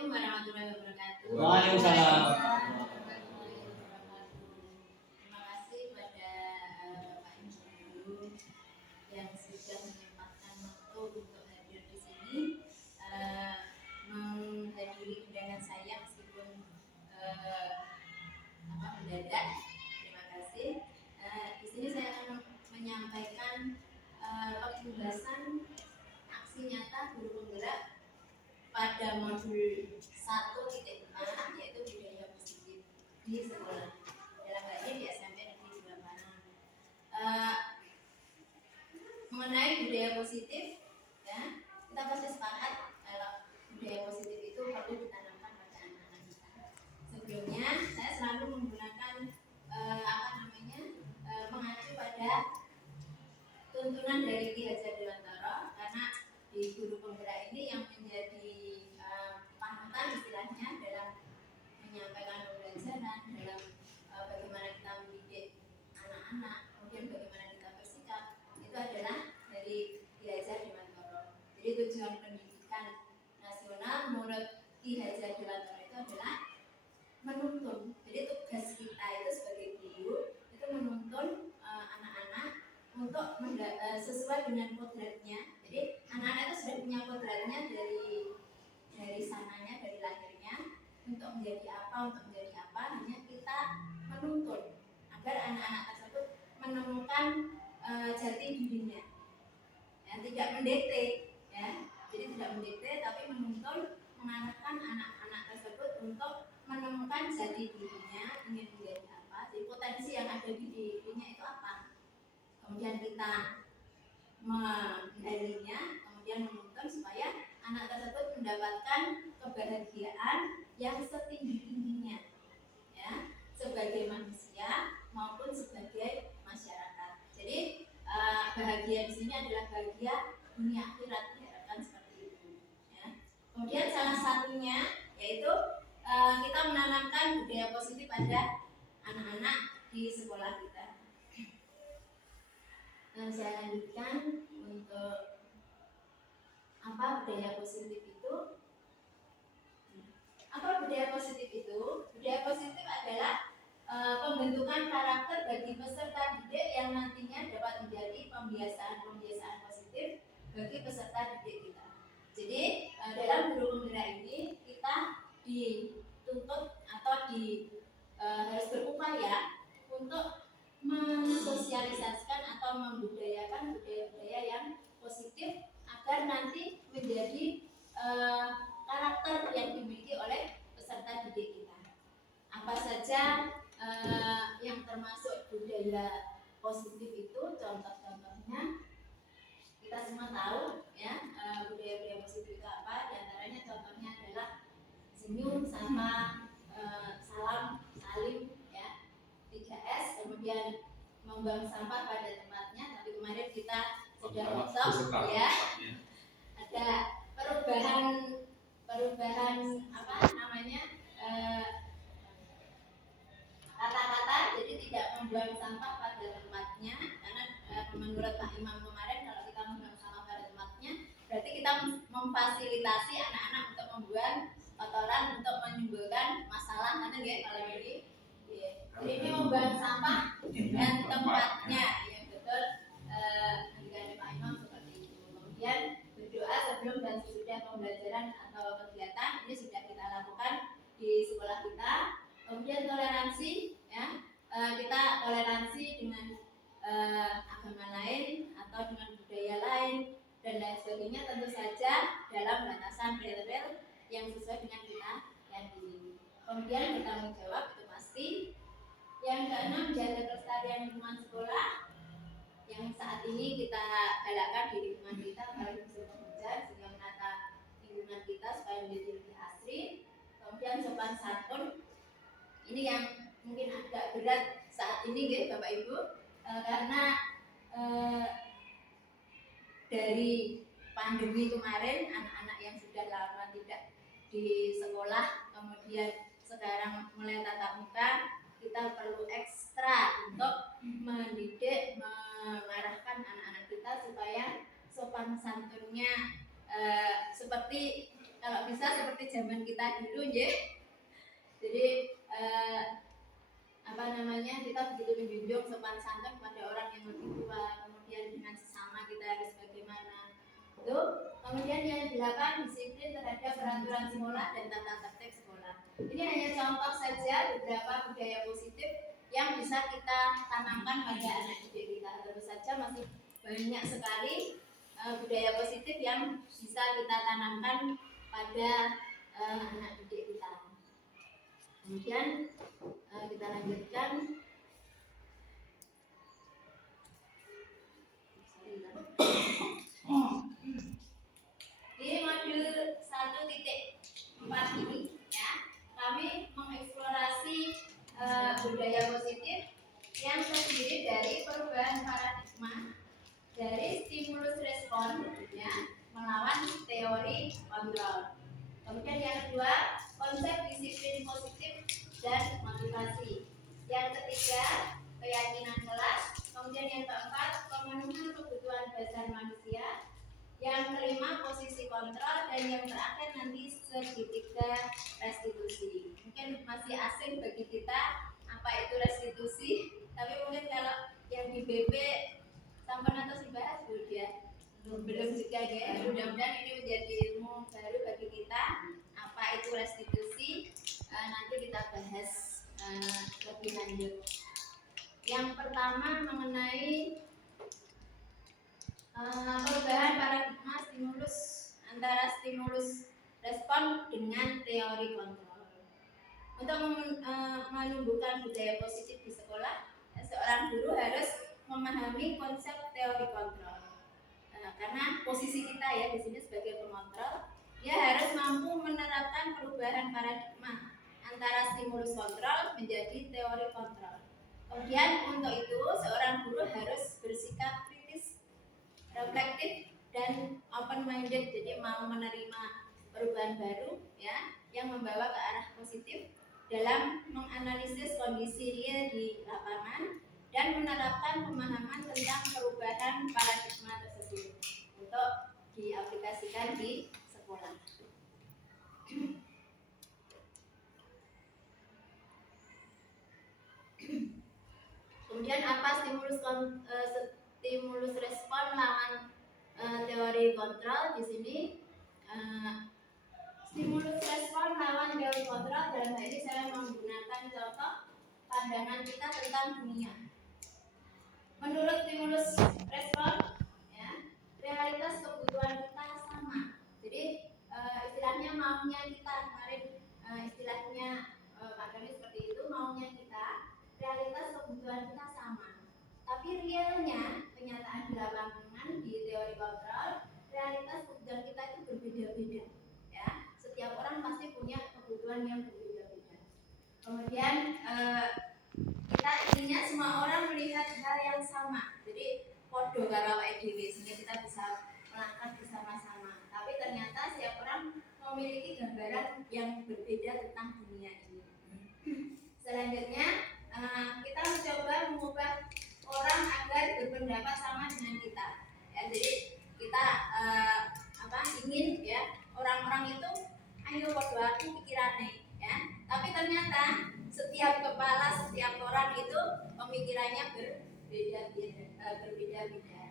Assalamualaikum warahmatullahi wabarakatuh. Waalaikumsalam. Terima kasih pada Bapak Ibu guru yang sudah menyempatkan waktu untuk hadir di sini, menghadiri undangan saya meskipun mendadak. Terima kasih. Di sini saya akan menyampaikan pembahasan aksi nyata guru penggerak pada modul 1.4, yaitu budaya positif di sekolah. Dalam hal ini di SMP Negeri 2 Panang. Mengenai budaya positif, ya, kita pasti sepakat kalau budaya positif itu perlu ditanamkan pada anak-anak kita. Sebelumnya saya selalu menggunakan mengacu pada tuntunan dari Ki Hajar Dewantara, karena di guru penggerak ini yang menjadi panutan istilahnya dalam menyampaikan pembelajaran, dalam bagaimana kita mendidik anak-anak, kemudian bagaimana kita bersikap, itu adalah dari Ki Hajar Dewantara. Jadi tujuan pendidikan nasional menurut Ki Hajar Dewantara itu adalah menuntun. Jadi tugas kita itu sebagai guru itu menuntun anak-anak untuk sesuai dengan kodratnya. Jadi anak-anak itu sudah punya kodratnya dari sananya, dari lahirnya, untuk menjadi apa, hanya kita menuntun agar anak-anak tersebut menemukan jati dirinya, ya, tidak mendikte, ya. Jadi tidak mendikte, tapi menuntun, mengarahkan anak-anak tersebut untuk menemukan jati dirinya, ingin menjadi apa, jadi potensi yang ada di dirinya itu apa. Kemudian kita menggalinya, kemudian menuntun supaya anak tersebut mendapatkan kebahagiaan yang setinggi-tingginya, ya, sebagai manusia maupun sebagai masyarakat. Jadi bahagia di sini adalah bahagia dunia akhirat, diharapkan seperti itu, ya. Kemudian salah satunya yaitu kita menanamkan budaya positif pada anak-anak di sekolah kita. Saya lanjutkan untuk apa budaya positif itu. Apa budaya positif itu? Budaya positif adalah pembentukan karakter bagi peserta didik yang nantinya dapat menjadi pembiasaan positif bagi peserta didik kita. Jadi dalam guru penggerak ini kita dituntut atau harus berupaya untuk mensosialisasikan atau membudayakan budaya-budaya yang positif agar nanti menjadi karakter yang dimiliki oleh peserta didik kita. Apa saja yang termasuk budaya positif itu, contoh-contohnya kita semua tahu, ya. Budaya-budaya positif itu apa? Di antaranya contohnya adalah senyum, sapa, salam, salim, ya, 3S, kemudian membuang sampah pada tempatnya. Tapi kemarin kita sudah workshop, ya, ada perubahan kata-kata, jadi tidak membuang sampah pada tempatnya, karena menurut Pak Imam kemarin kalau kita membuang sampah pada tempatnya berarti kita memfasilitasi anak-anak untuk membuang kotoran, untuk menimbulkan masalah, karena dia kalau ini jadi ini membuang sampah dan tempatnya yang betul dengan Pak Imam seperti itu. Kemudian berdoa sebelum dan sesudah pembelajaran atau kegiatan ini sudah kita lakukan di sekolah kita. Kemudian toleransi, ya, kita toleransi dengan agama lain atau dengan budaya lain dan lain sebagainya, tentu saja dalam batasan real yang sesuai dengan kita yakini. Kemudian bertanggung jawab itu pasti. Yang keenam, jaga kelestarian lingkungan sekolah yang saat ini kita galakkan di lingkungan kita melalui unsur pengajar sehingga menata lingkungan kita supaya menjadi lebih asri. Kemudian sopan santun, ini yang mungkin agak berat saat ini, ya, Bapak Ibu, karena dari pandemi kemarin anak-anak yang sudah lama tidak di sekolah, kemudian sekarang mulai tatap muka, kita perlu ekstra untuk mendidik, mengarahkan anak-anak kita supaya sopan santunnya seperti Kalau bisa seperti zaman kita dulu ya. Jadi apa namanya, kita begitu menjunjung sopan santun kepada orang yang lebih tua, kemudian dengan sesama kita harus bagaimana itu. Kemudian yang 8, disiplin terhadap peraturan sekolah dan tata tertib sekolah. Ini hanya contoh saja beberapa budaya positif yang bisa kita tanamkan pada anak didik kita. Tentu saja masih banyak sekali budaya positif yang bisa kita tanamkan pada anak didik kita. Kemudian kita lanjutkan. Di modul 1.4 ini ya, kami mengeksplorasi budaya positif yang terdiri dari perubahan paradigma dari stimulus respon ya, melawan teori kontrol. Kemudian yang kedua, konsep disiplin positif dan motivasi. Yang ketiga, keyakinan kelas. Kemudian yang keempat, pemenuhan kebutuhan dasar manusia. Yang kelima, posisi kontrol. Dan yang terakhir nanti segitiga restitusi. Mungkin masih asing bagi kita apa itu restitusi, tapi mungkin kalau yang di BP sampai nanti dibahas dulu ya, belum juga ya. Mudah-mudahan ini menjadi ilmu baru bagi kita apa itu restitusi. Nanti kita bahas lebih lanjut. Yang pertama mengenai perubahan paradigma stimulus antara stimulus respon dengan teori kontrol. Untuk menumbuhkan budaya positif di sekolah, seorang guru harus memahami konsep teori kontrol. Karena posisi kita ya di sini sebagai pengontrol, dia harus mampu menerapkan perubahan paradigma antara stimulus kontrol menjadi teori kontrol. Kemudian untuk itu seorang guru harus bersikap kritis, reflektif, dan open minded. Jadi mau menerima perubahan baru ya yang membawa ke arah positif dalam menganalisis kondisi real di lapangan dan menerapkan pemahaman tentang perubahan paradigma tersebut untuk diaplikasikan di sekolah. Kemudian apa stimulus respon lawan teori kontrol di sini? Stimulus respon lawan teori kontrol dalam hal ini saya menggunakan contoh pandangan kita tentang dunia. Menurut stimulus respon, ya, realitas kebutuhan kita sama. Jadi istilahnya maunya kita kemarin istilahnya Pak Doni seperti itu, maunya kita, realitas kebutuhan kita sama. Tapi realnya kenyataan di lapangan di teori kontrol, realitas kebutuhan kita itu berbeda-beda. Ya, setiap orang pasti punya kebutuhan yang berbeda-beda. Kemudian kita inginnya semua orang melihat hal yang sama. Jadi podo karo awake dhewe sehingga kita bisa melangkah bersama-sama. Tapi ternyata setiap orang memiliki gambaran yang berbeda tentang dunia ini. Selanjutnya kita mencoba mengubah orang agar berpendapat sama dengan kita. Ya, jadi kita ingin ya orang-orang itu ayo podo aku pikirane ya. Tapi ternyata setiap kepala, setiap orang itu pemikirannya berbeda-beda ya,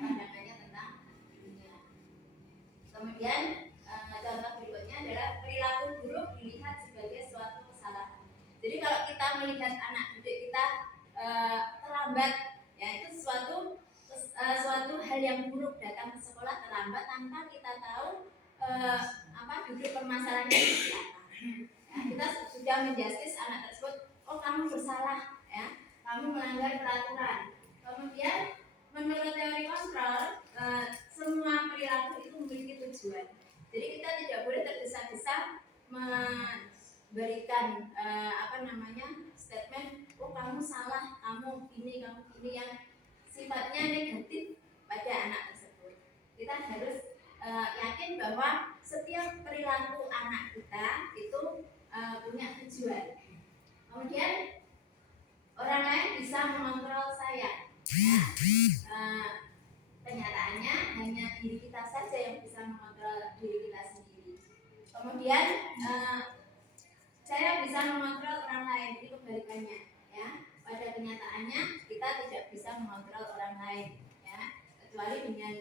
pandangannya tentang dunia. Kemudian contoh berikutnya adalah perilaku buruk dilihat sebagai suatu kesalahan. Jadi kalau kita melihat anak didik kita terlambat, ya itu suatu hal yang buruk, datang ke sekolah terlambat tanpa kita tahu duduk permasalahannya seperti apa. Ya, kita sudah menjustis anak tersebut, oh kamu bersalah, ya, kamu melanggar peraturan. Kemudian menurut teori kontrol, semua perilaku itu memiliki tujuan. Jadi kita tidak boleh tergesa-gesa memberikan statement, oh kamu salah, kamu ini yang sifatnya negatif pada anak tersebut. Kita harus yakin bahwa setiap perilaku anak kita itu punya tujuan. Kemudian orang lain bisa mengontrol saya. Kenyataannya hanya diri kita saja yang bisa mengontrol diri kita sendiri. saya bisa mengontrol orang lain, itu kebalikannya ya. Pada kenyataannya kita tidak bisa mengontrol orang lain ya, kecuali dengan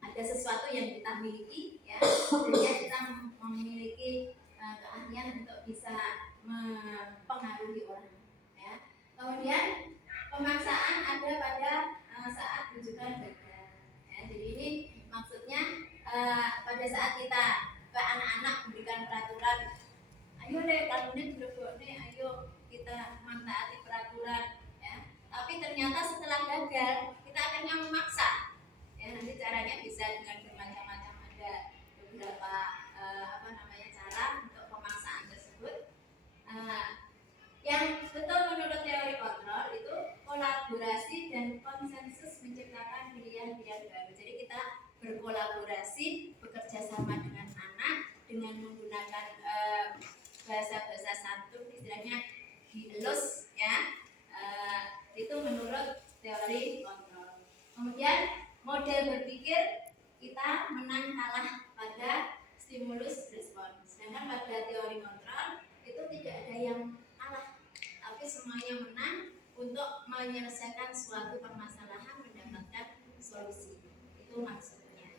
ada sesuatu yang kita miliki ya, sehingga kita memiliki keahlian untuk bisa mempengaruhi orang ya. Kemudian pemaksaan ada pada saat rujukan gagal ya. Jadi ini maksudnya pada saat kita ke anak-anak memberikan peraturan, ayo deh kamu nih ayo kita mentaati peraturan ya. Tapi ternyata setelah gagal kita akhirnya memaksa ya. Nanti caranya bisa dengan bermacam-macam, ada beberapa cara untuk pemaksaan tersebut. Yang betul menurut teori kontrol itu kolaborasi dan konsensus menciptakan pilihan-pilihan baru. Jadi kita berkolaborasi, bekerja sama dengan anak dengan menggunakan bahasa-bahasa santun, istilahnya dielus ya. Itu menurut teori kontrol. Kemudian model berpikir kita menang kalah pada stimulus respon. Sedangkan pada teori kontrol itu tidak ada yang kalah, tapi semuanya menang untuk menyelesaikan suatu permasalahan, mendapatkan solusi. Itu maksudnya.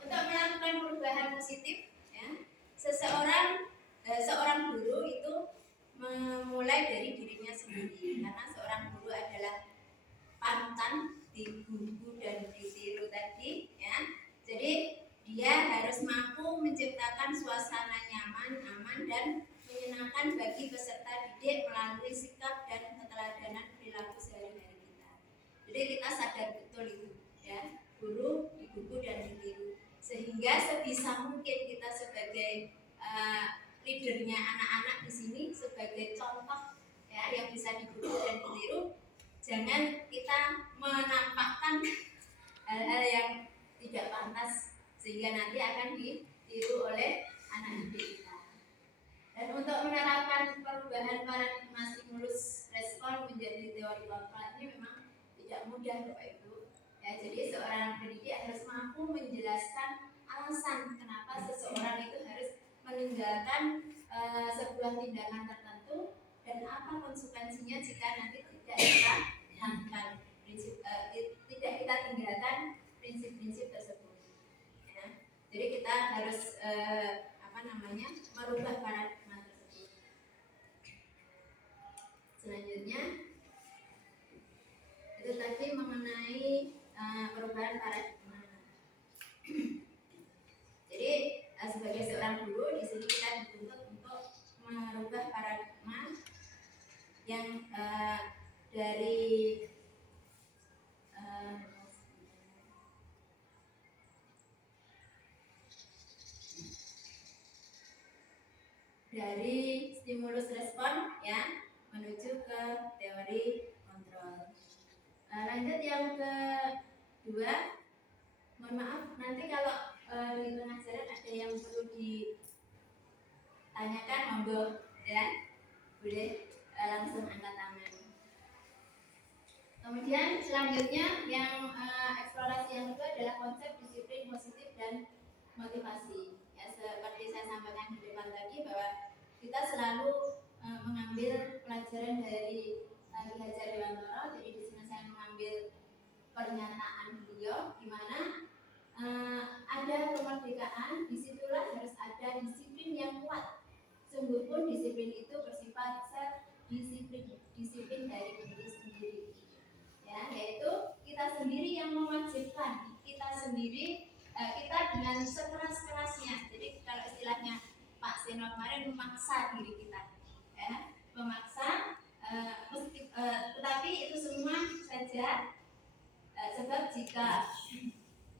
Untuk melakukan perubahan positif ya, seorang guru itu memulai dari dirinya sendiri, karena seorang guru adalah panutan diguru dan ditiru tadi ya. Jadi dia harus mampu menciptakan suasana nyaman, aman dan menyenangkan bagi peserta didik melalui sikap dan keteladanan perilaku sehari-hari kita. Jadi kita sadar betul itu ya, guru diguru dan ditiru, sehingga sebisa mungkin kita sebagai leadernya anak-anak di sini, sebagai contoh ya yang bisa diguru dan ditiru, jangan kita menampakkan hal-hal yang tidak pantas sehingga nanti akan ditiru oleh anak didik kita. Dan untuk menerapkan perubahan paradigma stimulus respon menjadi teori kontrol ini memang tidak mudah Bapak Ibu ya. Jadi seorang pendidik harus mampu menjelaskan alasan kenapa seseorang itu harus meninggalkan sebuah tindakan tertentu dan apa konsekuensinya jika nanti tidak kita lakukan tidak kita tinggalkan prinsip-prinsip tersebut ya. Jadi kita harus merubah paradigma tersebut. Selanjutnya itu tadi mengenai perubahan paradigma. Jadi sebagai seorang guru di sini kita dituntut untuk merubah paradigma yang dari stimulus respon ya menuju ke teori kontrol. Lanjut yang kedua, mohon maaf nanti kalau di tengah jalan ada yang perlu ditanyakan monggo ya, boleh langsung angkat tangan. Kemudian selanjutnya yang eksplorasi yang kedua adalah konsep disiplin positif dan motivasi ya. Seperti saya sampaikan di depan tadi bahwa kita selalu mengambil pelajaran dari Ki Hajar Dewantara. Jadi di sini saya mengambil pernyataan beliau di mana ada kemerdekaan, disitulah harus ada disiplin yang kuat. Sungguh pun disiplin itu bersifat disiplin dari diri sendiri ya, yaitu kita sendiri yang mewajibkan kita sendiri, kita dengan sekeras-kerasnya. Jadi kalau istilahnya Pak Seno kemarin memaksa diri kita ya, memaksa tetapi itu semua saja sebab jika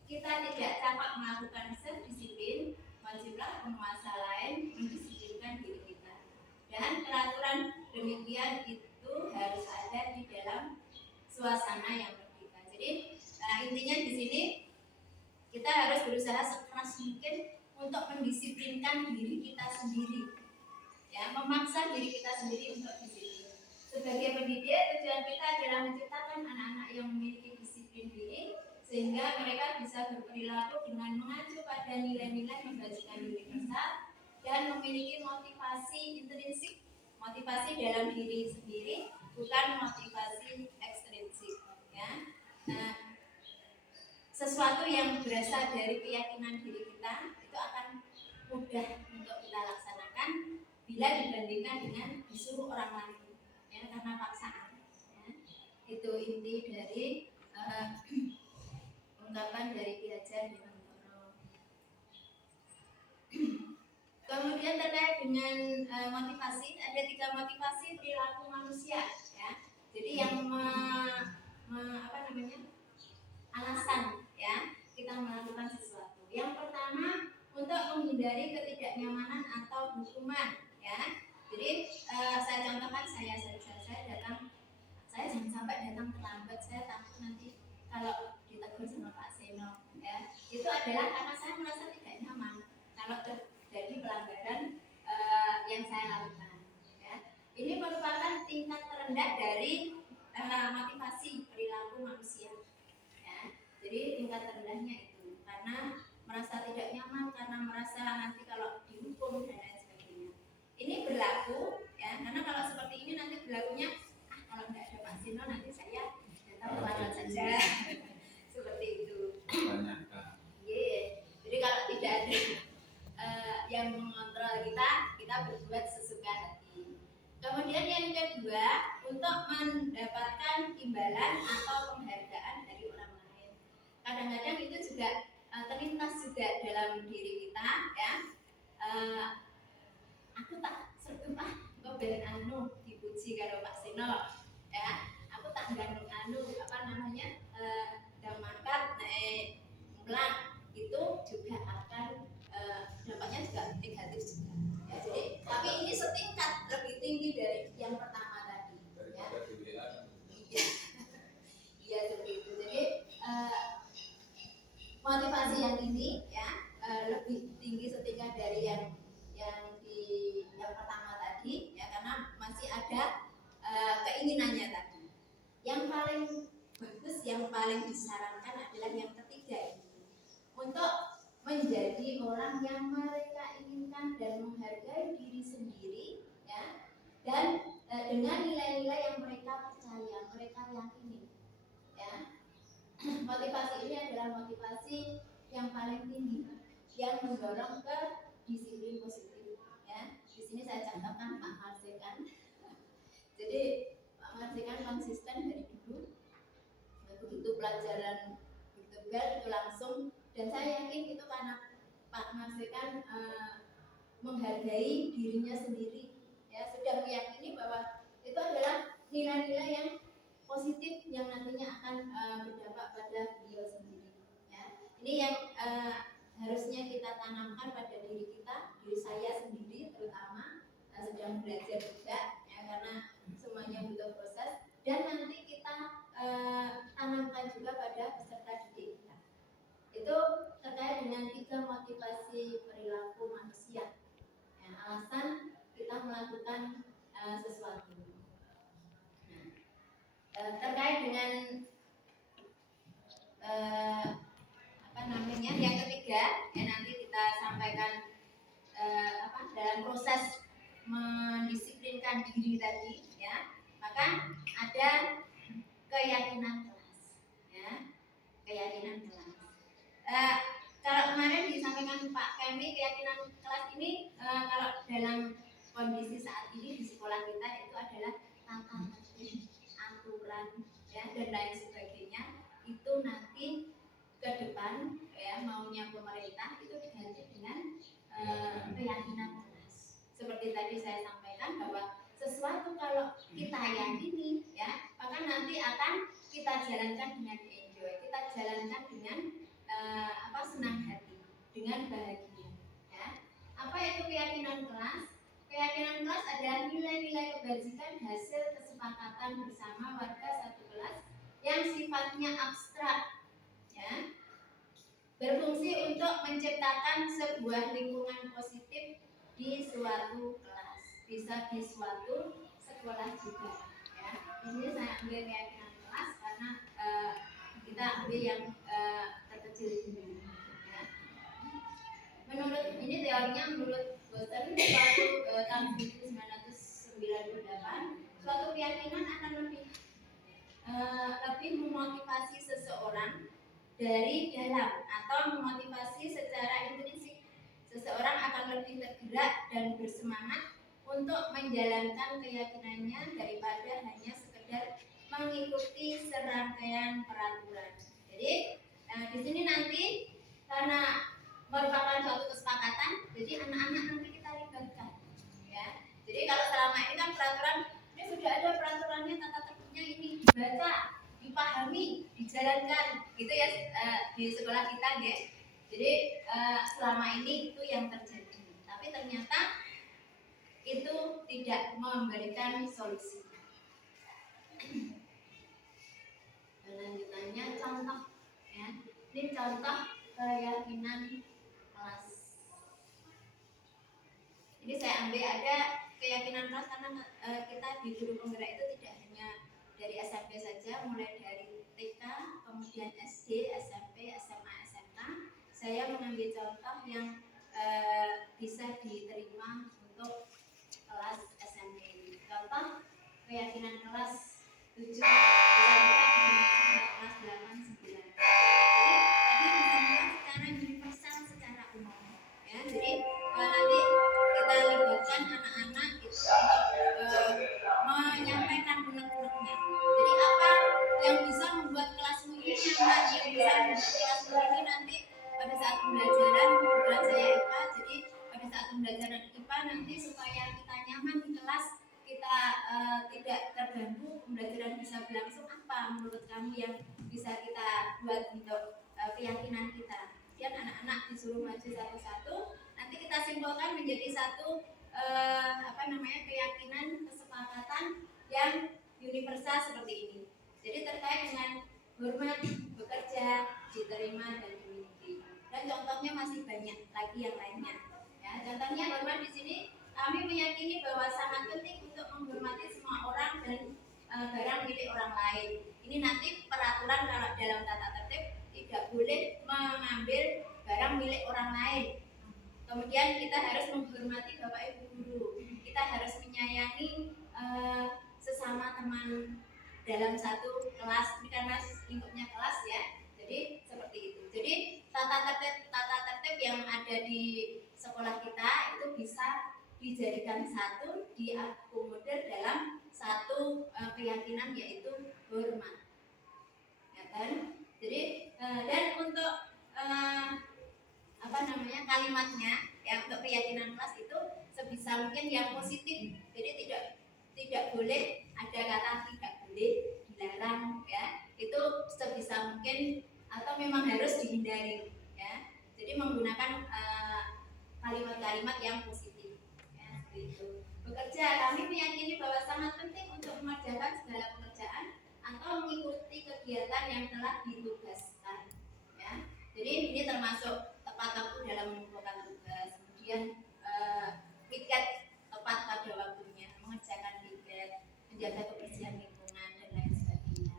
kita tidak dapat melakukan self-disiplin, wajiblah penguasa lain mendisiplinkan diri kita. Dan peraturan demikian itu harus ada di dalam suasana yang berbeda. Jadi intinya di sini kita harus berusaha sekeras mungkin untuk mendisiplinkan diri kita sendiri, ya, memaksa diri kita sendiri untuk disiplin. Sebagai pendidik, tujuan kita adalah menciptakan anak-anak yang memiliki disiplin diri sehingga mereka bisa berperilaku dengan mengacu pada nilai-nilai kebajikan universal dan memiliki motivasi intrinsik, motivasi dalam diri sendiri, bukan motivasi ekstrinsik. Ya. Nah, sesuatu yang berasal dari keyakinan diri kita itu akan mudah untuk kita laksanakan bila dibandingkan dengan disuruh orang lain, ya, karena paksaan. Ya. Itu inti dari ungkapan dari Ki Hajar Dewantara. Kemudian terkait dengan motivasi, ada 3 motivasi perilaku manusia, ya. Jadi yang alasan, ya, kita melakukan sesuatu. Yang pertama, untuk menghindari ketidaknyamanan atau hukuman, ya. Jadi saya contohkan saya datang, saya jangan sampai datang terlambat, saya takut nanti kalau ditegur sama Pak Seno, ya. Itu adalah karena saya merasa tidak nyaman kalau terjadi pelanggaran yang saya lakukan, ya. Ini merupakan tingkat terendah dari motivasi perilaku manusia, ya. Jadi tingkat terendahnya itu karena merasa tidak nyaman, karena merasa nanti kalau dihukum dan lain sebagainya. Ini berlaku, ya, karena kalau seperti ini nanti berlakunya kalau tidak ada Pak Sino nanti saya datang terlambat saja. Seperti itu. Jadi kalau tidak ada yang mengontrol kita berbuat sesuka hati. Kemudian yang kedua, untuk mendapatkan imbalan atau penghargaan dari orang lain. Kadang-kadang itu juga terlintas juga dalam diri kita, ya. Aku tak sergap kok ben dipuji karo Pak Sino, ya. Aku tak gandeng damakan mulang, itu juga akan dampaknya juga negatif juga, ya. Jadi tapi ini setingkat lebih tinggi dari yang pertama tadi, ya. Iya seperti itu. Jadi motivasi yang ini, ya, lebih tinggi setingkat dari yang pertama tadi, ya, karena masih ada keinginannya tadi. Yang paling bagus, yang paling disarankan adalah yang ketiga ini, untuk menjadi orang yang mereka inginkan dan menghargai diri sendiri, ya, dan dengan nilai-nilai yang mereka percaya, mereka yakini, ya. Motivasi ini adalah motivasi yang paling tinggi, yang mendorong ke disiplin positif, ya. Di sini saya contohkan Pak Marsekan. Jadi Pak Marsekan konsisten dari dulu, begitu pelajaran berbel itu langsung, dan saya yakin itu karena Pak Marsekan menghargai dirinya sendiri, ya, sudah meyakini bahwa itu adalah nilai-nilai yang positif yang nantinya akan berdampak pada beliau sendiri, ya. Ini yang harusnya kita tanamkan pada diri kita, diri saya sendiri terutama sedang belajar juga, ya, karena semuanya butuh proses, dan nanti kita tanamkan juga pada peserta didik kita. Itu terkait dengan 3 motivasi perilaku manusia, ya, alasan kita melakukan sesuatu. Terkait dengan yang ketiga, ya, nanti kita sampaikan dalam proses mendisiplinkan diri tadi, ya, maka ada keyakinan kelas, ya, keyakinan kelas. Kalau kemarin disampaikan Pak Kemi, keyakinan kelas ini kalau dalam kondisi saat ini di sekolah kita itu adalah tata tertib, aturan, ya, dan lain sebagainya. Itu nanti ke depan, ya, maunya pemerintah itu diganti dengan keyakinan kelas. Seperti tadi saya sampaikan bahwa sesuatu kalau kita yakini, ya, maka nanti akan kita jalankan dengan enjoy, kita jalankan dengan senang hati, dengan bahagia, ya. Apa itu keyakinan kelas? Keyakinan kelas adalah nilai-nilai kebajikan hasil kesepakatan bersama warga satu kelas yang sifatnya abstrak, ya, berfungsi untuk menciptakan sebuah lingkungan positif di suatu kelas, bisa di suatu sekolah juga, ya. Di sini saya ambil keyakinan kelas karena kita ambil yang dari dalam atau memotivasi secara intrinsik. Seseorang akan lebih tergerak dan bersemangat untuk menjalankan keyakinannya daripada hanya sekedar mengikuti serangkaian peraturan. Jadi di sini nanti karena merupakan suatu kesepakatan, jadi anak-anak nanti kita libatkan, ya. Jadi kalau selama ini kan peraturan, ini sudah ada peraturannya, tata tertibnya ini dibaca, dipahami, dijalankan, gitu ya di sekolah kita, ya. Jadi selama ini itu yang terjadi, tapi ternyata itu tidak memberikan solusi. Lanjutannya contoh, ya. Ini contoh keyakinan kelas. Ini saya ambil ada keyakinan kelas karena kita di guru penggerak itu tidak hanya dari SMP saja, mulai dari TK, kemudian SD, SMP, SMA, SMK. Saya mengambil contoh yang bisa diterima untuk kelas SMP ini. Contoh keyakinan kelas 7 bisa kelas 8, 9. Jadi tadi bisa secara universal, secara umum, ya. Jadi nanti kita libatkan anak-anak itu menyampaikan unek-uneknya. Jadi apa yang bisa membuat kelasmu ini nyaman, yang bisa membuat kelasmu ini nanti pada saat pembelajaran, kebetulan saya IPA, jadi pada saat pembelajaran IPA nanti supaya kita nyaman di kelas, kita tidak terganggu, pembelajaran bisa berlangsung, apa menurut kamu yang bisa kita buat untuk keyakinan kita. Kemudian anak-anak disuruh maju satu-satu, nanti kita simpulkan menjadi satu keyakinan, kesepakatan yang universal seperti ini. Jadi terkait dengan hormat, bekerja, diterima, dan dimiliki. Dan contohnya masih banyak lagi yang lainnya. Ya, contohnya hormat di sini kami meyakini bahwa sangat penting untuk menghormati semua orang dan barang milik orang lain. Ini nanti peraturan kalau dalam tata tertib tidak boleh mengambil barang milik orang lain. Kemudian kita harus menghormati Bapak Ibu guru. Kita harus menyayangi sesama teman dalam satu kelas. Ini karena lingkupnya kelas, ya. Jadi seperti itu. Jadi tata tertib yang ada di sekolah kita itu bisa dijadikan satu, diakomodir dalam satu keyakinan, yaitu hormat. Ya kan? Jadi dan untuk kalimatnya, ya, untuk keyakinan kelas itu sebisa mungkin yang positif. Jadi tidak boleh ada kata tidak boleh, dilarang, ya. Itu sebisa mungkin atau memang harus dihindari, ya. Jadi menggunakan kalimat-kalimat yang positif, ya, seperti itu. Bekerja, kami meyakini bahwa sangat penting untuk mengerjakan segala pekerjaan atau mengikuti kegiatan yang telah ditugaskan, ya. Jadi ini termasuk tepat waktu dalam mengumpulkan tugas, kemudian piket tepat pada waktunya, mengerjakan piket, menjaga kebersihan lingkungan, dan lain sebagainya.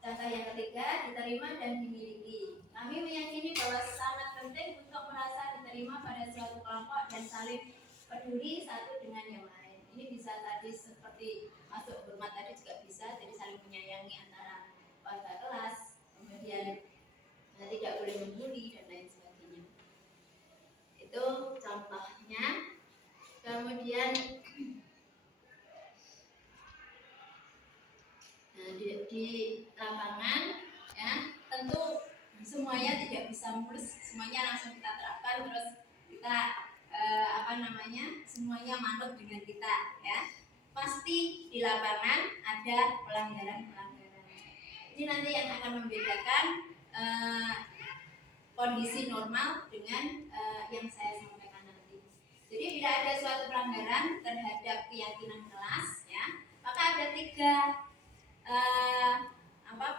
Contoh yang ketiga, diterima dan dimiliki. Kami meyakini bahwa sangat penting untuk merasa diterima pada suatu kelompok dan saling peduli satu dengan yang lain. Ini bisa tadi seperti masuk hormat tadi juga bisa, jadi saling menyayangi antara warga kelas, kemudian tidak boleh membuli dan lain sebagainya. Itu contohnya. Kemudian di lapangan, ya, tentu semuanya tidak bisa mulus, semuanya langsung kita terapkan, terus kita semuanya manut dengan kita, ya. Pasti di lapangan ada pelanggaran-pelanggaran. Ini nanti yang akan membedakan kondisi normal dengan yang saya sampaikan nanti. Jadi bila ada suatu pelanggaran terhadap keyakinan kelas, ya, maka ada 3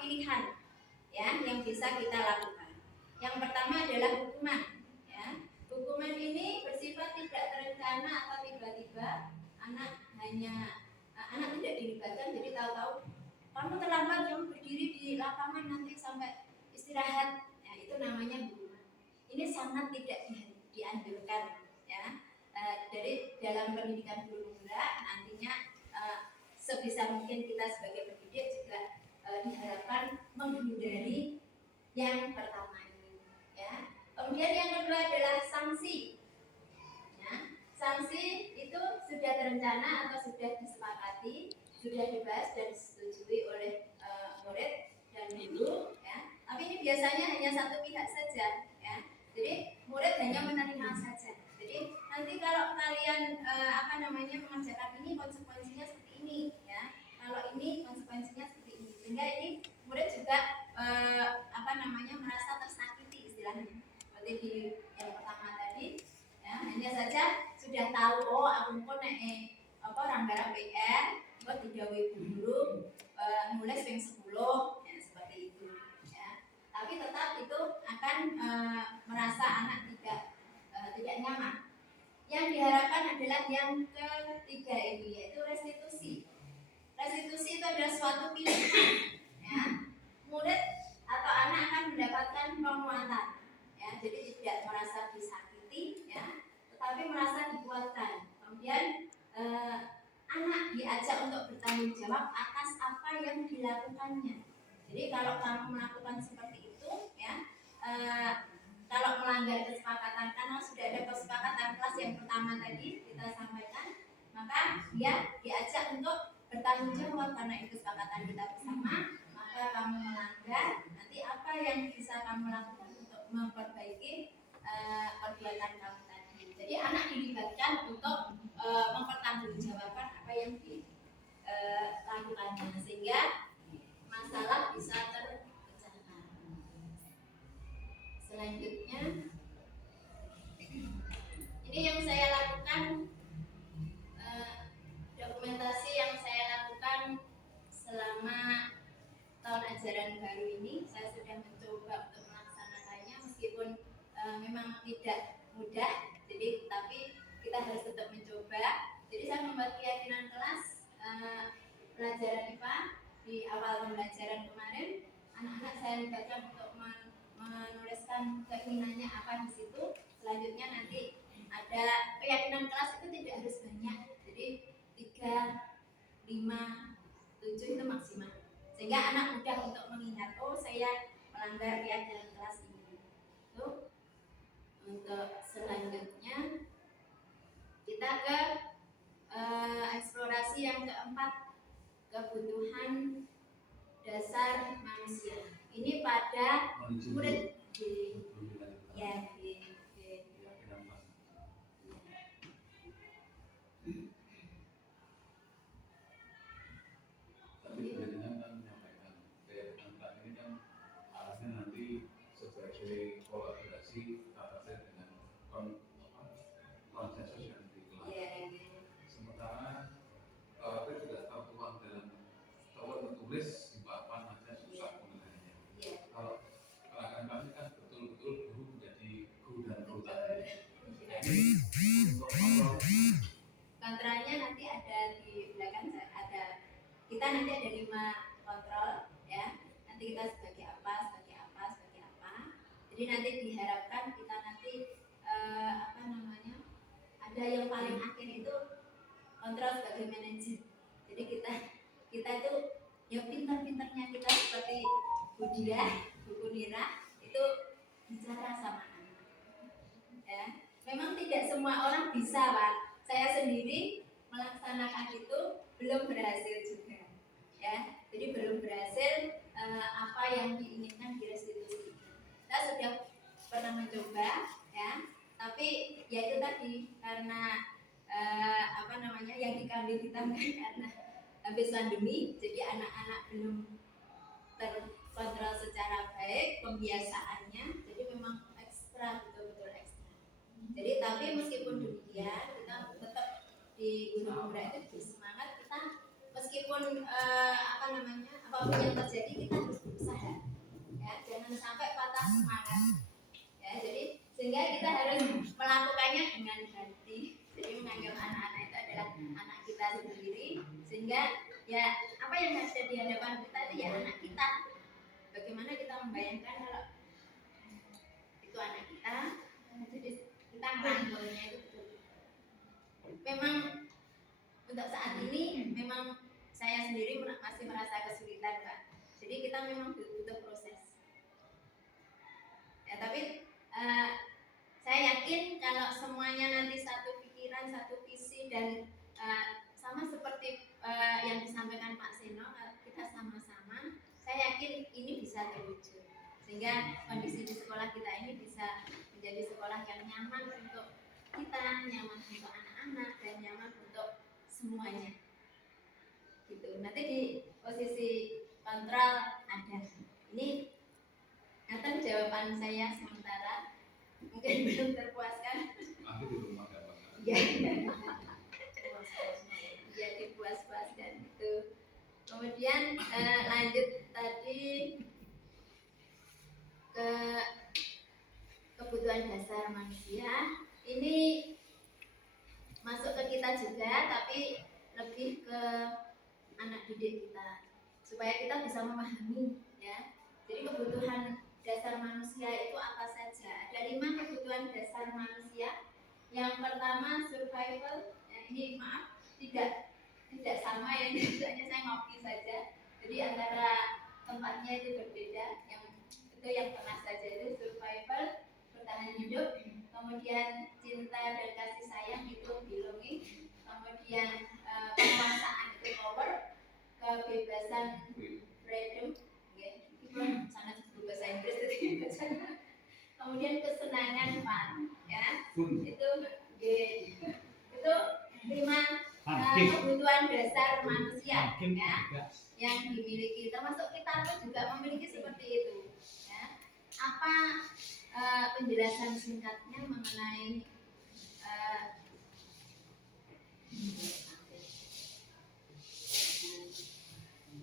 pilihan, ya, yang bisa kita lakukan. Yang pertama adalah hukuman, ya. Hukuman ini bersifat tidak terencana atau tiba-tiba, anak tidak dilibatkan, jadi tahu-tahu kamu terlambat, kamu berdiri di lapangan nanti sampai istirahat, ya, itu namanya hukuman. Ini sangat tidak dianjurkan, ya. Dari dalam pendidikan guru penggerak nantinya sebisa mungkin kita sebagai pendidik juga diharapkan menghindari yang pertama ini, ya. Kemudian yang kedua adalah sanksi. Ya, sanksi itu sudah terencana atau sudah disepakati, sudah dibahas dan disetujui oleh murid dan guru, ya. Tapi ini biasanya hanya satu pihak saja, ya. Jadi murid hanya menerima saja. Jadi nanti kalau kalian mengerjakan ini konsekuensinya seperti ini, ya. Kalau ini konsekuensinya seperti ini, sehingga ini murid juga merasa tersakiti istilahnya. Seperti di yang pertama tadi, ya, hanya saja sudah tahu aku pun ranggaran PR kok digawe guru nulis ping 10 ya, seperti itu, ya. Tapi tetap itu akan merasa anak tidak nyaman. Yang diharapkan adalah yang ketiga ini, yaitu restitusi. Restitusi itu adalah suatu pilihan, ya. Murid atau anak akan mendapatkan penguatan, ya. Jadi tidak merasa disakiti, ya, tetapi merasa dikuatkan. Kemudian anak diajak untuk bertanggung jawab atas apa yang dilakukannya. Jadi kalau kamu melakukan seperti itu, ya, kalau melanggar kesepakatan, karena sudah ada kesepakatan kelas yang pertama tadi kita sampaikan, maka dia diajak untuk bertanggung jawab karena itu kesepakatan kita bersama. Maka kamu melanggar, nanti apa yang bisa kamu lakukan untuk memperbaiki perbuatan kamu tadi. Jadi anak dilibatkan untuk mempertanggungjawabkan apa yang dilakukannya, sehingga masalah bisa terpecahkan. Selanjutnya, ini yang saya lakukan, dokumentasi yang saya lakukan selama tahun ajaran baru ini. Saya sudah mencoba untuk melaksanakannya, meskipun memang tidak mudah, jadi tapi kita harus tetap mencoba. Jadi saya membuat keyakinan kelas pelajaran IPA di awal pembelajaran kemarin. Anak-anak saya libatkan untuk menuliskan keinginannya apa di situ. Selanjutnya nanti ada keyakinan kelas itu tidak harus banyak, jadi 3, 5, 7 itu maksimal, sehingga anak mudah untuk mengingat, oh saya melanggar keyakinan kelas ini. Tuh. Untuk selanjutnya kita ke eksplorasi yang keempat, kebutuhan dasar manusia. Ini pada murid ya. Kontranya nanti ada di belakang, kita nanti ada 5 kontrol, ya. Nanti kita sebagai apa. Jadi nanti diharapkan kita nanti ada yang paling akhir itu kontrol sebagai manajer. Jadi kita itu ya pintar-pintarnya kita seperti Bu Dia, Bu Nira itu bicara sama anak. Ya, memang tidak semua orang bisa, Pak. Saya sendiri melaksanakan itu belum berhasil juga, ya. Jadi belum berhasil apa yang diinginkan di restitusi. Kita sudah pernah mencoba, ya. Tapi ya itu tadi, karena yang dikambil ditambah karena habis pandemi, jadi anak-anak belum terkontrol secara baik pembiasaannya, jadi memang ekstra, betul-betul ekstra. Jadi tapi meskipun demikian, kita tetap di Gunung Murah itu bersemangat, kita meskipun apapun yang terjadi kita harus berusaha, ya, jangan sampai patah semangat, ya. Jadi sehingga kita harus melakukannya dengan hati, jadi menganggap anak-anak itu adalah anak kita sendiri, sehingga ya apa yang ada di hadapan kita itu ya anak kita. Bagaimana kita membayangkan kalau itu anak kita, jadi kita merangkulnya itu betul. Memang untuk saat ini memang saya sendiri masih merasa kesulitan, Pak. Jadi kita memang butuh proses. dan sama seperti yang disampaikan Pak Seno, kita sama-sama, saya yakin ini bisa terwujud sehingga kondisi di sekolah kita ini bisa menjadi sekolah yang nyaman untuk kita, nyaman untuk anak-anak, dan nyaman untuk semuanya gitu. Nanti di posisi kontrol ada. Ini atas jawaban saya sementara mungkin belum terpuaskan. Nanti di rumah dapat. Ya, ya dipuas-puaskan itu. Kemudian lanjut tadi ke kebutuhan dasar manusia. Ini masuk ke kita juga, tapi lebih ke anak didik kita supaya kita bisa memahami ya. Jadi kebutuhan dasar manusia itu apa saja? Ada 5 kebutuhan dasar manusia. Yang pertama survival. Ya, ini maaf tidak sama ya, ini hanya saya ngopi saja. Jadi antara tempatnya itu berbeda. Yang itu yang pernah saja itu survival, bertahan hidup. Kemudian cinta dan kasih sayang itu belonging. Kemudian penguasaan itu power, kebebasan freedom, ya, sangat berbahasa Inggris itu. Kemudian kesenangan fun, ya, itu itu 5 kebutuhan dasar manusia, ya, yang dimiliki. Termasuk kita pun juga memiliki seperti itu. Ya. Apa penjelasan singkatnya mengenai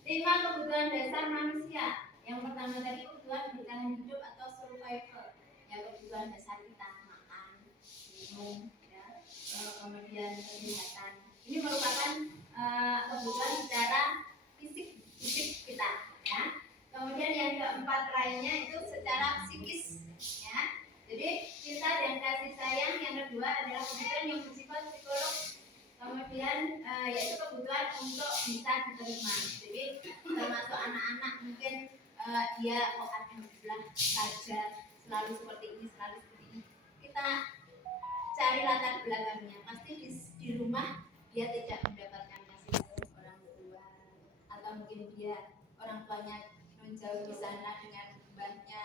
5 kebutuhan dasar manusia? Yang pertama tadi kebutuhan bertahan hidup atau survival. Yang kebutuhan dasar kita makan, minum, ya, kemudian kesehatan. Ini merupakan kebutuhan secara fisik kita, ya. Kemudian yang keempat lainnya itu secara psikis, ya. Jadi cinta dan kasih sayang. Yang kedua adalah kebutuhan yang bersifat psikolog. Kemudian yaitu kebutuhan untuk bisa diterima. Jadi termasuk anak-anak mungkin dia akan bilang saja selalu seperti ini, selalu seperti ini. Kita cari latar belakangnya. Pasti di rumah dia tidak mendapatkan kasih sayang orang tua, atau mungkin dia orang tuanya menjauh di sana dengan mbahnya,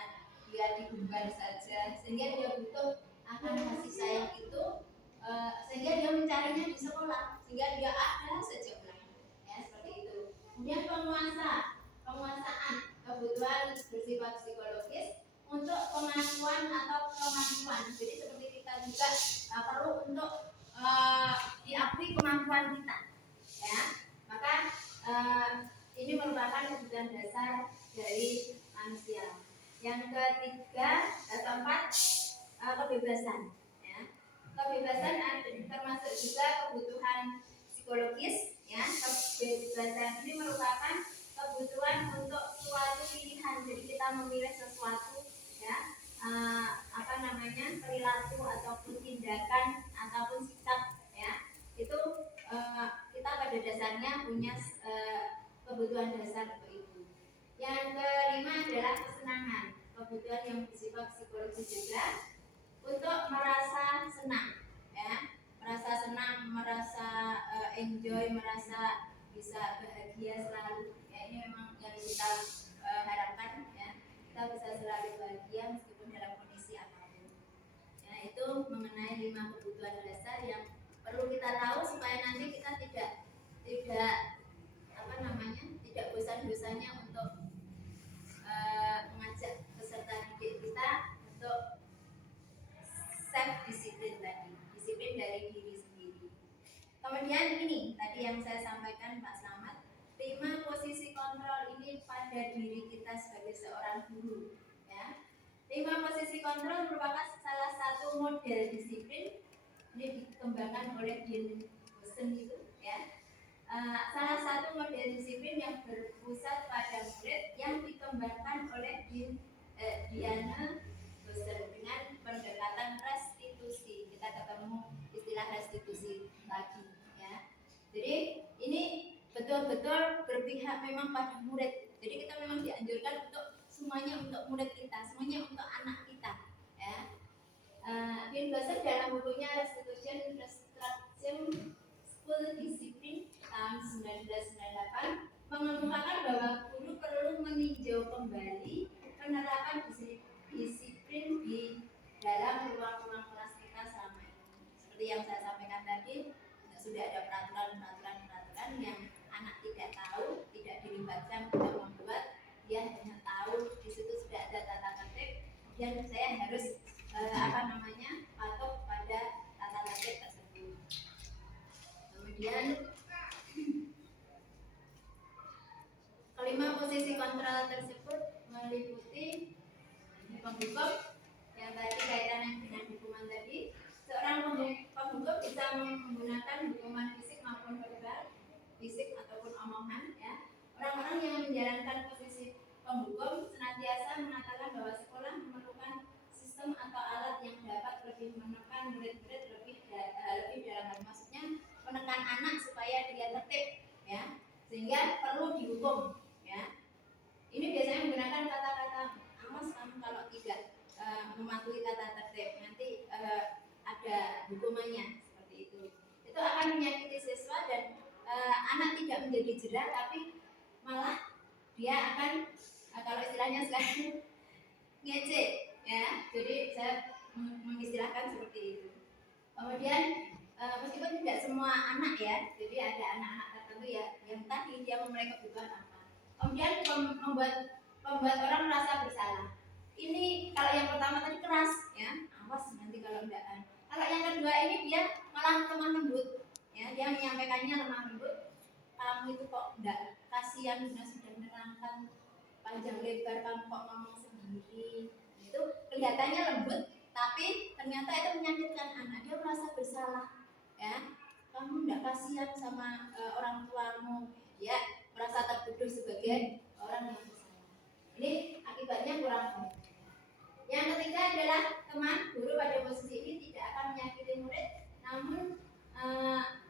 dia digumbar saja, sehingga dia butuh akan kasih sayang itu, sehingga dia mencarinya di sekolah, sehingga dia ada saja ulangnya, ya, seperti itu. Kemudian penguasaan kebutuhan bersifat psikologis untuk pengakuan atau kemampuan. Jadi seperti kita juga perlu untuk diakui kemampuan kita, ya. Maka ini merupakan kebutuhan dasar dari manusia. Yang ketiga, keempat, kebebasan, ya. Kebebasan termasuk juga kebutuhan psikologis, ya. Kebebasan ini merupakan kebutuhan untuk suatu pilihan. Jadi kita memilih sesuatu, ya, perilaku ataupun tindakan ataupun sikap, ya. Itu kita pada dasarnya punya kebutuhan dasar untuk itu. Yang kelima adalah kesenangan, kebutuhan yang bersifat psikologis juga, untuk merasa senang, ya, merasa senang, merasa enjoy, merasa bisa bahagia selalu. Ya, ini memang yang kita harapkan, ya, kita bisa selalu bahagia meskipun dalam kondisi apapun. Ya, itu mengenai 5 kebutuhan dasar yang perlu kita tahu supaya nanti kita tidak tidak bosan-bosannya untuk mengajak peserta didik kita untuk self disiplin tadi, disiplin dari diri sendiri. Kemudian ini tadi yang saya sampaikan Pak Slamet, 5 posisi kontrol ini pada diri kita sebagai seorang guru, ya. 5 posisi kontrol merupakan salah satu model disiplin, ini dikembangkan oleh Dean Boosen itu, ya. Salah satu model disiplin yang berpusat pada murid yang dikembangkan oleh Diana Boosen dengan pendekatan restitusi. Kita ketemu istilah restitusi lagi, ya. Jadi ini betul-betul berpihak memang pada murid. Jadi kita memang dianjurkan untuk semuanya untuk murid kita, semuanya untuk anak kita, ya. Dean Boosen dalam bukunya Restitution Disiplin tahun 1998 mengemukakan bahwa guru perlu meninjau kembali penerapan disiplin di dalam ruang-ruang kelas kita selama ini. Seperti yang saya sampaikan tadi, sudah ada peraturan yang anak tidak tahu, tidak dilibatkan untuk membuat, dia hanya tahu di situ sudah ada tata tertib, dan saya harus patuh pada tata tertib tersebut. Kemudian kelima, posisi kontrol tersebut meliputi penghukum yang tadi kaitannya dengan hukuman tadi. Seorang penghukum bisa menggunakan hukuman fisik maupun verbal, fisik ataupun omongan, ya. Orang-orang yang menjalankan posisi penghukum senantiasa mengatakan bahwa sekolah memerlukan sistem atau alat yang dapat lebih menekan murid-murid lebih dalam, maksudnya menekan anak supaya dia tertib, ya, sehingga perlu dihukum, ya. Ini biasanya menggunakan kata-kata, awas kamu kalau tidak mematuhi tata tertib, nanti ada hukumannya, seperti itu. Itu akan menyakiti siswa dan anak tidak menjadi jerah, tapi malah dia akan kalau istilahnya sekarang ngecek, ya. Jadi saya mengistilahkan seperti itu. Kemudian meskipun tidak semua anak, ya, jadi ada anak-anak tertentu, ya, yang tadi dia memulai kebutuhan apa. Kemudian membuat orang merasa bersalah. Ini kalau yang pertama tadi keras, ya, awas nanti kalau enggak. Kalau yang kedua ini dia malah lemah lembut, ya, dia menyampaikannya lemah lembut. Kamu itu kok enggak, kasihan sudah menerangkan panjang lebar, kamu kok ngomong sendiri. Itu kelihatannya lembut, tapi ternyata itu menyakitkan anak. Dia merasa bersalah, ya. Kamu enggak kasihan sama orang tuamu, dia merasa tertuduh sebagai orang yang bersalah. Ini akibatnya kurang baik. Yang ketiga adalah teman guru pada posisi ini tidak akan menyakiti murid, namun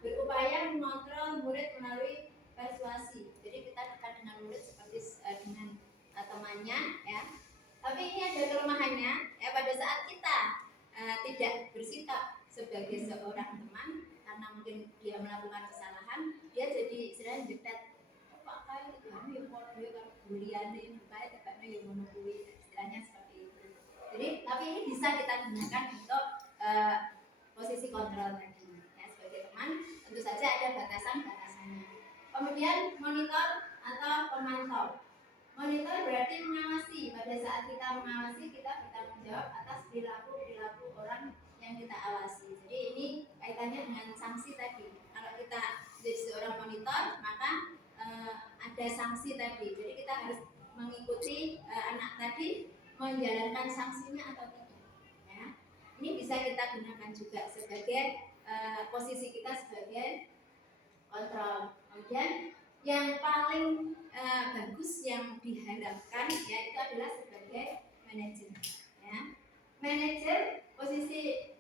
berupaya mengontrol murid melalui persuasi. Jadi kita dekat dengan murid seperti dengan temannya, ya. Tapi ini ada kelemahannya, ya, pada saat kita tidak bersikap sebagai seorang teman, karena mungkin dia melakukan kesalahan, dia jadi istilahnya dekat. Pak kayak kamu yang mau dia kalau buliane, kayak tepatnya yang monopoli, istilahnya seperti itu. Jadi, tapi ini bisa kita gunakan untuk posisi kontrol tadi, ya, sebagai teman. Tentu saja ada batasan-batasannya. Kemudian monitor atau pemantau. Monitor berarti mengawasi. Pada saat kita mengawasi, kita bertanggung jawab atas perilaku orang yang kita awasi. Jadi ini kaitannya dengan sanksi tadi. Kalau kita jadi seorang monitor, maka ada sanksi tadi. Jadi kita harus mengikuti anak tadi menjalankan sanksinya atau tidak, ya. Ini bisa kita gunakan juga sebagai posisi kita sebagai kontrol. Kemudian yang paling bagus yang diharapkan, ya, itu adalah sebagai manajer, ya. Manajer posisi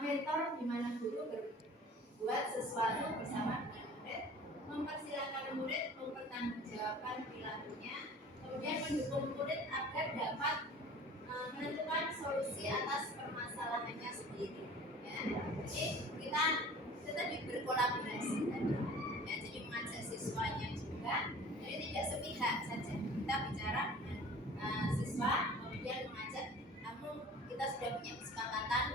mentor di mana guru berbuat sesuatu bersama dengan murid, mempersilahkan murid mempertanggungjawabkan perilakunya, kemudian mendukung murid agar dapat menentukan solusi atas permasalahannya sendiri, ya. Jadi kita tadi berkolaborasi tadi, ya, jadi mengajak siswanya juga, jadi tidak sepihak saja kita bicara dengan siswa, kemudian mengajak kamu, kita sudah punya kesepakatan,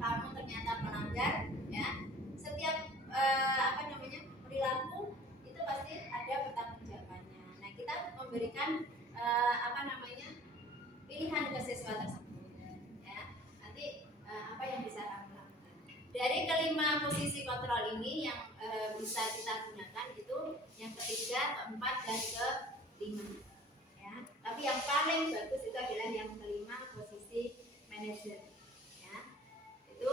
kamu ternyata melanggar, ya. Setiap perilaku itu pasti ada pertanggungjawabannya. Nah, kita memberikan pilihan ke siswa tersebut, ya. Nanti apa yang bisa kamu lakukan. Dari kelima posisi kontrol ini yang bisa kita gunakan itu yang ketiga, keempat, dan kelima, ya. Tapi yang paling bagus itu adalah yang kelima, posisi manajer, ya. Itu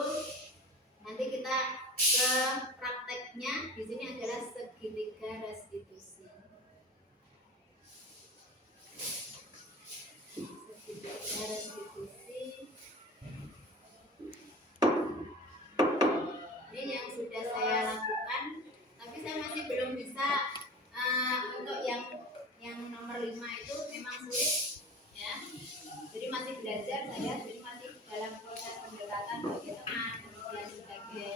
nanti kita ke prakteknya. Di sini adalah segitiga restitusi. Segitiga restitusi. Ini yang sudah saya lakukan, tapi saya masih belum bisa untuk yang nomor 5 itu memang sulit, ya. Jadi masih belajar saya, jadi masih dalam proses pendekatan sebagai teman, kemudian sebagai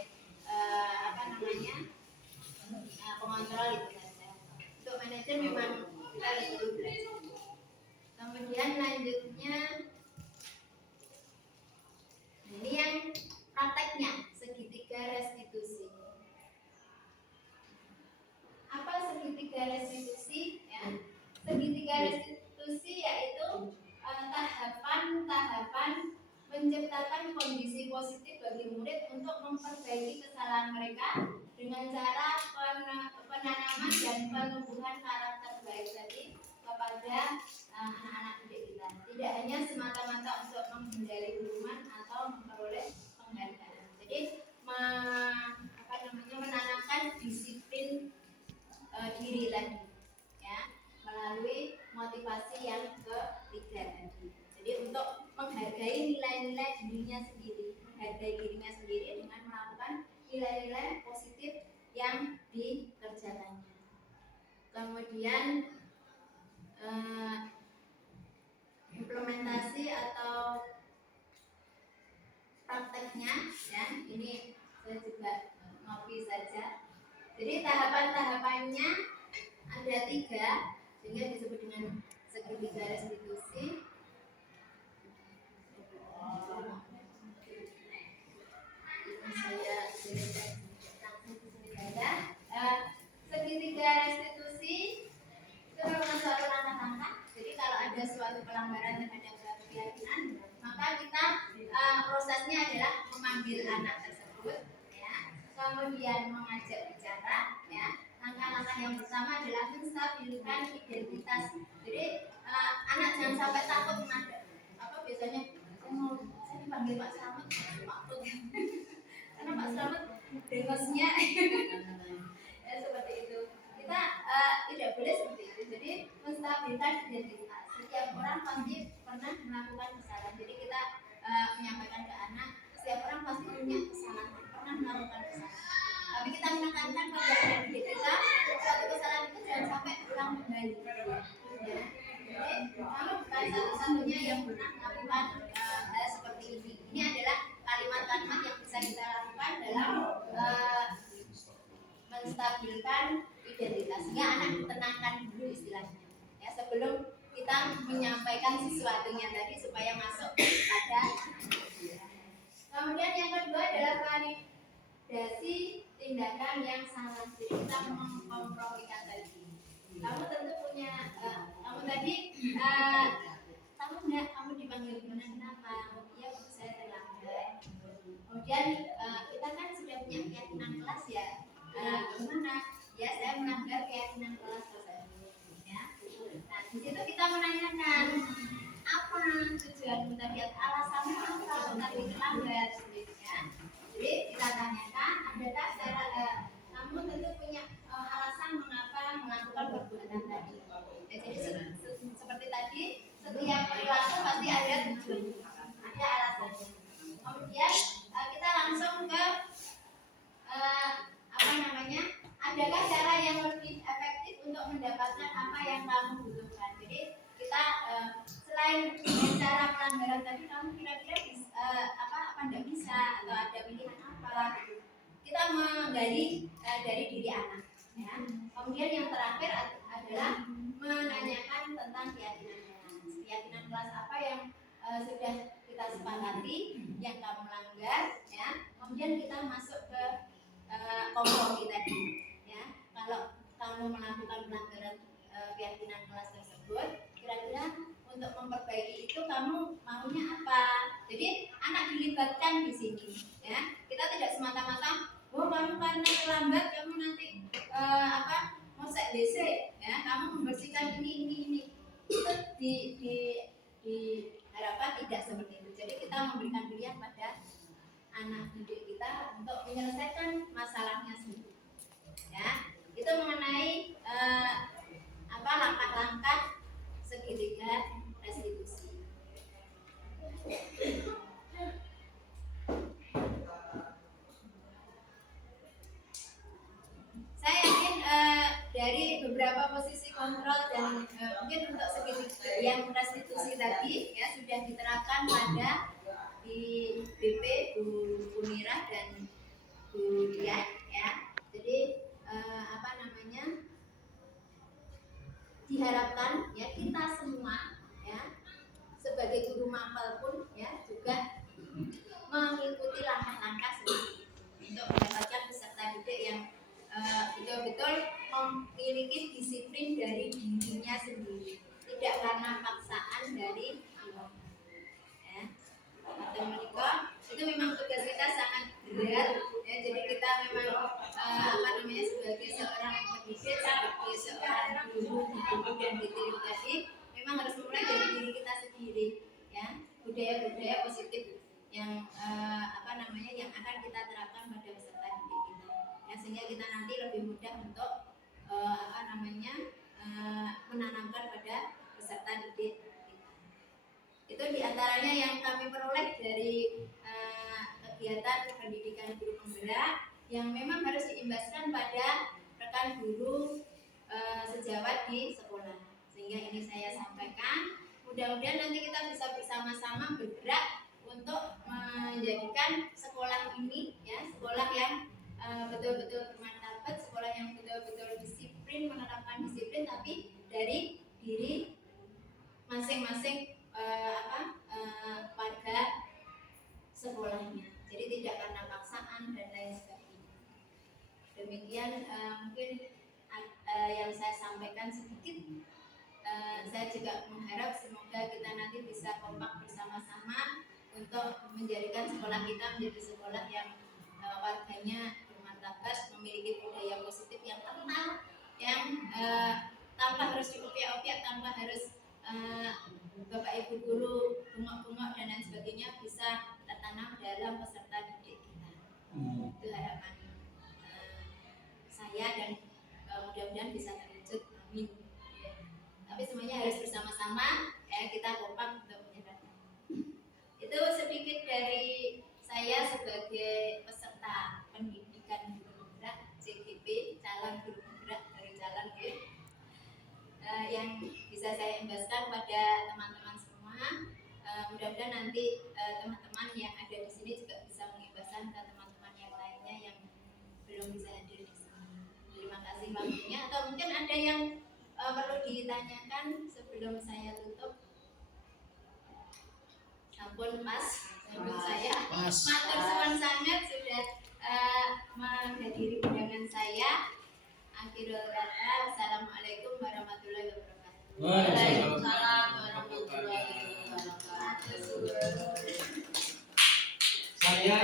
tahapan menciptakan kondisi positif bagi murid untuk memperbaiki kesalahan mereka dengan cara penanaman dan penumbuhan karakter baik tadi kepada anak-anak didik kita. Tidak hanya semata-mata untuk menghindari hukuman atau memperoleh penghargaan. Jadi menanamkan disiplin diri tadi, ya, melalui motivasi yang ketiga tadi. Jadi untuk menghargai nilai-nilai dirinya sendiri, menghargai dirinya sendiri dengan melakukan nilai-nilai positif yang dikerjakannya. Kemudian implementasi atau prakteknya, ya, ini saya juga ngopi saja. Jadi tahapan-tahapannya ada 3, sehingga disebut dengan segitiga restitusi. Saya langsung di sini saja. Segitiga restitusi itu merupakan suatu langkah-langkah. Jadi kalau ada suatu pelanggaran terhadap suatu keyakinan, maka kita prosesnya adalah memanggil anak tersebut, ya, kemudian mengajak bicara, ya. Langkah-langkah yang pertama adalah menstabilkan identitas. Jadi anak jangan sampai takut menghadap. Apa biasanya saya dipanggil Pak Slamet, takut. Karena Pak Slamet dengosnya ya, seperti itu. Kita tidak boleh seperti itu. Jadi menstabilkan identitas. Setiap orang pasti pernah melakukan kesalahan. Jadi kita menyampaikan ke anak, setiap orang pasti punya kesalahan, pernah melakukan kesalahan. Tapi kita menekankan pada diri kita, suatu kesalahan itu jangan sampai ulang kembali. Ya. Jadi kamu bukan satu-satunya yang pernah melakukan hal seperti ini. Ini adalah kalimat-kalimat yang bisa kita lakukan dalam menstabilkan identitasnya. Anak ditenangkan dulu istilahnya, ya, sebelum kita menyampaikan sesuatunya tadi supaya masuk pada. Kemudian yang kedua adalah validasi tindakan yang salah. Jadi kita mengkompromikan tadi. Kamu tentu punya, kamu tadi tahu nggak kamu dipanggil gimana, kenapa? Ya, saya terlambat. Kemudian kita kan sudah punya keyakinan kelas, ya. Gimana? Ya, saya melanggar keyakinan kelas tersebut, ya. Nah, di situ kita menanyakan apa tujuanmu tadi, alasanmu apa tadi terlambat, ya. Jadi kita tanyakan, adakah kamu tentu punya alasan mengapa melakukan perbuatan tadi. Ya, jadi seperti tadi, setiap perilaku pasti ada tujuan, ada alasannya. Kemudian kita langsung ke adakah cara yang lebih efektif untuk mendapatkan apa yang kamu butuhkan. Jadi kita selain cara pelanggaran tadi, kamu kira-kira apa enggak bisa, atau ada pilihan apa, kita menggali dari diri anak, ya. Kemudian yang terakhir adalah menanyakan tentang keyakinan kelas apa yang sudah kita sepakati yang kamu melanggar, ya. Kemudian kita masuk ke kompromi tadi, ya. Kalau kamu melakukan pelanggaran keyakinan kelas tersebut, kira-kira untuk memperbaiki itu kamu maunya apa? Jadi anak dilibatkan di sini, ya. Kita tidak semata-mata, oh kamu karena terlambat kamu nanti mosek WC, ya, kamu membersihkan ini. Itu diharapkan tidak seperti itu. Jadi kita memberikan pilihan pada anak didik kita untuk menyelesaikan masalahnya sendiri, ya. Itu mengenai langkah-langkah segitiga restitusi. Saya yakin dari beberapa posisi kontrol dan mungkin untuk segitiga yang restitusi tadi, ya, sudah diterapkan pada di BP Bu Munirah dan Bu Dian, ya. Jadi diharapkan, ya, kita semua, ya, sebagai guru mapel pun, ya, juga mengikuti langkah-langkah seperti ini untuk mendapatkan peserta didik yang betul-betul memiliki disiplin dari dirinya sendiri, tidak karena paksaan dari, ya. berat ya. Jadi kita memang sebagai seorang pendidik, sebagai seorang guru dan ditiru tadi memang harus mulai dari diri kita sendiri ya. Budaya-budaya positif yang yang akan kita terapkan pada peserta didik kita ya, sehingga kita nanti lebih mudah untuk menanamkan pada peserta didik kita. Itu diantaranya yang kami peroleh dari kegiatan pendidikan guru penggerak yang memang harus diimbaskan pada rekan guru sejawat di sekolah. Sehingga ini saya sampaikan, mudah-mudahan nanti kita bisa bersama-sama bergerak untuk menjadikan sekolah ini ya, sekolah yang betul-betul bermartabat, sekolah yang betul-betul disiplin, menerapkan disiplin, tapi dari diri masing-masing warga sekolahnya. Jadi tidak karena paksaan dan lain sebagainya. Demikian mungkin yang saya sampaikan sedikit. Saya juga mengharap semoga kita nanti bisa kompak bersama-sama untuk menjadikan sekolah kita menjadi sekolah yang warganya bermartabat, memiliki budaya positif yang kental, yang tanpa harus diopiak-opiak, tanpa harus Bapak Ibu guru bengok-bengok dan lain sebagainya, bisa tertanam dalam peserta didik kita. Itu harapan saya dan mudah-mudahan bisa terwujud. Amin. Tapi semuanya harus bersama-sama ya, kita kompak untuk menjalankan. Itu sedikit dari saya sebagai peserta pendidikan guru penggerak CGP, calon guru penggerak dari calon yang bisa saya imbaskan pada teman-teman semua. Mudah-mudahan nanti teman-teman yang ada di sini juga bisa mengimbaskan ke teman-teman yang lainnya yang belum bisa hadir di sini. Terima kasih waktunya. Atau mungkin ada yang perlu ditanyakan sebelum saya tutup. Ampun Mas, menurut saya matur suwun sangat sudah menghadiri undangan saya. Akhirul kata, wassalamualaikum warahmatullahi wabarakatuh. Waalaikumsalam warahmatullahi wabarakatuh. Saya